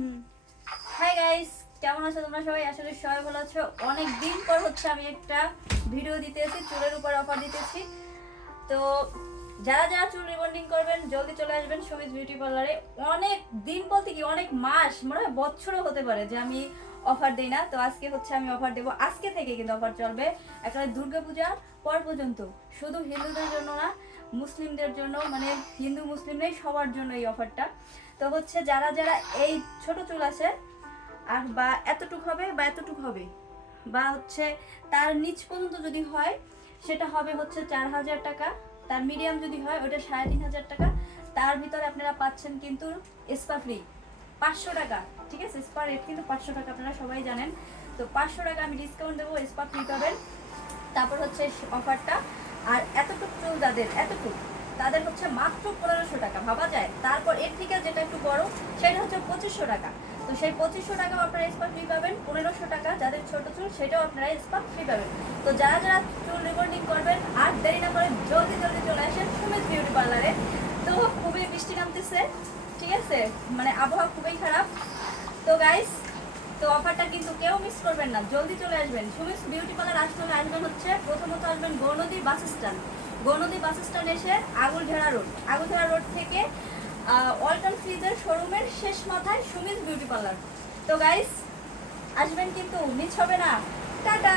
Hi guys, কেমন আছো তোমরা সবাই? আশা করি সবাই ভালো আছো। অনেক দিন পর হচ্ছে আমি একটা ভিডিও দিতেছি, চুলের উপর অফার দিতেছি। তো যারা যারা চুল রিবন্ডিং করবেন জলদি চলে আসবেন সুমিত বিউটি পার্লারে। অনেক দিন বলতে কি অনেক মাস, মনে হয় বছরও হতে পারে যে আমি অফার দিই না। তো আজকে হচ্ছে আমি অফার দেবো, আজকে থেকে কিন্তু অফার চলবে একেবারে দুর্গাপূজার পর পর্যন্ত। শুধু হিন্দুদের জন্য না, মুসলিমদের জন্য, মানে হিন্দু মুসলিম নেই, সবার জন্য এই অফারটা। তো হচ্ছে যারা যারা এই ছোট চুল আছে আর বা এতটুক হবে বা এতটুক হবে বা হচ্ছে তার নিচ পর্যন্ত যদি হয় সেটা হবে হচ্ছে 4,000 টাকা। তার মিডিয়াম যদি হয় ওটা 3,500 টাকা। তার ভিতরে আপনারা পাচ্ছেন কিন্তু স্পা ফ্রি 500 টাকা। ঠিক আছে, স্পা রেট কিন্তু 500 টাকা, আপনারা সবাই জানেন। তো 500 টাকা আমি ডিসকাউন্ট দেবো, স্পা ফ্রি পাবেন। তারপর হচ্ছে অফারটা। আর এতটুক চুল যাদের এতটুক তাদের হচ্ছে মাত্র 1500 টাকা, ভাবা যায়। তারপর এর থেকে যেটা একটু বড় সেটা হচ্ছে 2500 টাকা। তো সেই 2500 টাকাও আপনারা স্পা ফ্রি পাবেন। 1500 টাকা যাদের ছোট চুল সেটাও আপনারা স্পা ফ্রি পাবেন। তো যারা যারা চুল রিবন্ডিং করবেন আর দেরি না করে জলদি জলদি চলে আসেন সুমিত বিউটি পার্লারে। তো খুবই বৃষ্টি নামতেছে, ঠিক আছে, মানে আবহাওয়া খুবই খারাপ। তো গাইস, তো অফারটা কিন্তু কেউ মিস করবেন না, জলদি চলে আসবেন সুমিত বিউটি পার্লার। আসলে আসবেন হচ্ছে প্রথমত আসবেন গৌনদী বাস স্ট্যান্ড। গৌনদী বাস স্ট্যান্ড এসে আগুলঝেড়া রোড থেকে ওয়ালটন ফ্রিজের শোরুমের শেষ মাথায় সুমিত বিউটি পার্লার। তো গাইস আসবেন কিন্তু মিস হবে না। টাটা।